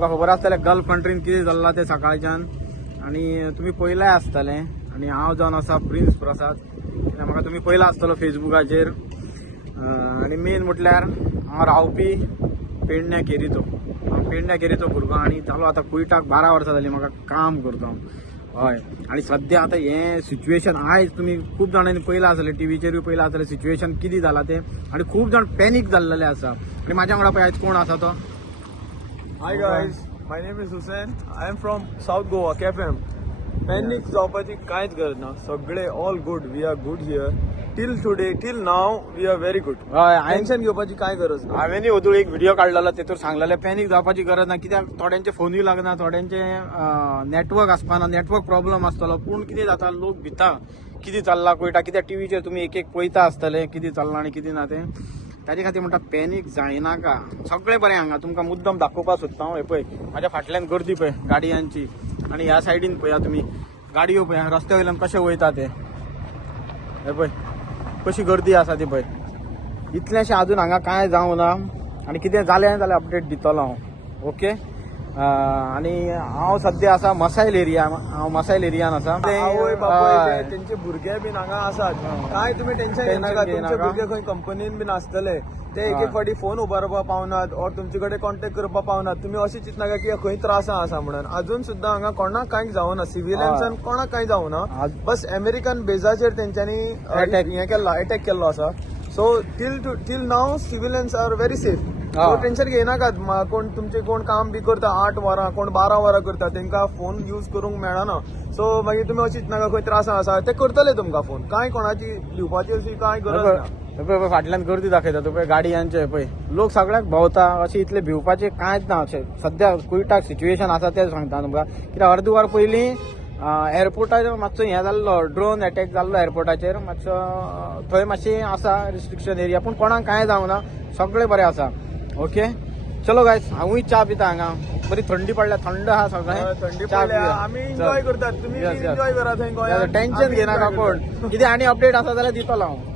तुमकां खबर आसतलें गल्फ कंट्रीन कितें चल्लां तें सकाळच्यान आनी तुमी पळयलाय आसतलें आनी हांव जावन आसा प्रिन्स प्रसाद म्हाका तुमी पळयला आसतलो फेसबुकाचेर आनी मेन म्हटल्यार हांव रावपी पेडण्या केरीचो पेडण्या केरीचो भुरगो आनी जालो आतां कुयटाक 12 वर्सां जालीं म्हाका काम करता हय आनी सद्या आतां हें सिच्युएशन आयज तुमी खूब जाणांनी पळयलां आसतलें टीव्हीचेरूय पळयलां आसतलें सिच्युएशन कितें जालां तें आनी खूब जाण पॅनीक जाल्लेले आसा आनी म्हाज्या वांगडा पळय आयज कोण आसा तो Hi guys, my name is Hussein. I am from South Goa, KFM. Panic जावपाची कांयच गरज ना. सगळे all good. We are good here. Till today, till now, we are very good. Tension घेवपाची काय गरज ना. हांवेंनी वदूळ एक व्हिडिओ काडलेलो तेतूर सांगलेले पॅनीक जावपाची गरज ना कित्याक थोड्यांचे फोनूय लागना थोड्यांचे नेटवर्क आसपाना नेटवर्क प्रॉब्लम आसतलो पूण कितें जाता लोक भिता कितें चल्लां पळयता कित्याक टीव्हीचेर तुमी एक एक पळयता आसतले कितें चल्लां आनी कितें ना तें ताजे खातीर म्हणटा पॅनीक जायनाका सगळें बरें हांगा तुमकां मुद्दम दाखोवपाक सोदता हांव हे पळय म्हाज्या फाटल्यान गर्दी पळय गाडयांची आनी ह्या सायडीन पळया तुमी गाडयो पळय रस्त्या वयल्यान कशे वयता ते हे पळय कशी गर्दी आसा ती पळय इतलेशें अजून हांगा कांय जावं ना आनी कितें जालें जाल्यार अपडेट दितलो हांव ओके आनी हांव सद्या आसा मसायल एरिया हांव मसायल एरियान आसा आवय बापूय तेंचे भुरगे बीन हांगा आसात काय तुमी टेन्शन घेनाका तुमचे भुरगे खंय कंपनीन बीन आसतले ते एक एक फावटी फोन उबारपाक पावनात ऑर तुमचे कडेन कॉन्टॅक्ट करपाक पावनात तुमी अशें चिंतनाका की खंय त्रासां आसा म्हणून अजून सुद्दां हांगा कोणाक कांय जावना सिव्हिलियन्सान कोणाक कांय जावना बस अमेरिकन बेजाचेर तेंच्यांनी अटॅक केल्लो आसा सो टील नाव civilians are very safe tension घेनाकात कोण तुमचे कोण काम बी करता 8 वरां कोण 12 वरां करता तेंकां फोन यूज करूंक मेळना सो मागीर तुमी अशें चिंतनाका खंय त्रासां आसा ते करतले तुमकां फोन कांय कोणाची लिवपाची अशी कांय गरज ना पळय फाटल्यान गर्दी दाखयता तूं पळय गाडयांचे पळय लोक सगळ्याक भोंवता अशें इतले भिवपाचें कांयच ना अशें सद्या कुयटाक सिच्युएशन आसा तें सांगता तुमकां कित्याक अर्द वर पयलीं एअरपोर्टाचेर मातसो हें जाल्लो ड्रोन अटॅक जाल्लो एअरपोर्टाचेर मातसो थंय मातशें आसा रिस्ट्रिक्शन एरिया पूण कोणाक कांय जावना सगळें बरें आसा ओके चलो गायज हांवूय च्या पिता हांगा बरी थंडी पडल्या थंड आहा सगळें थंडी पडल्या आमी एन्जॉय करतात तुमी एन्जॉय करा थंय गोंयांत टेन्शन घेनाका कोण कितें आनी अपडेट आसा जाल्यार दितलो हांव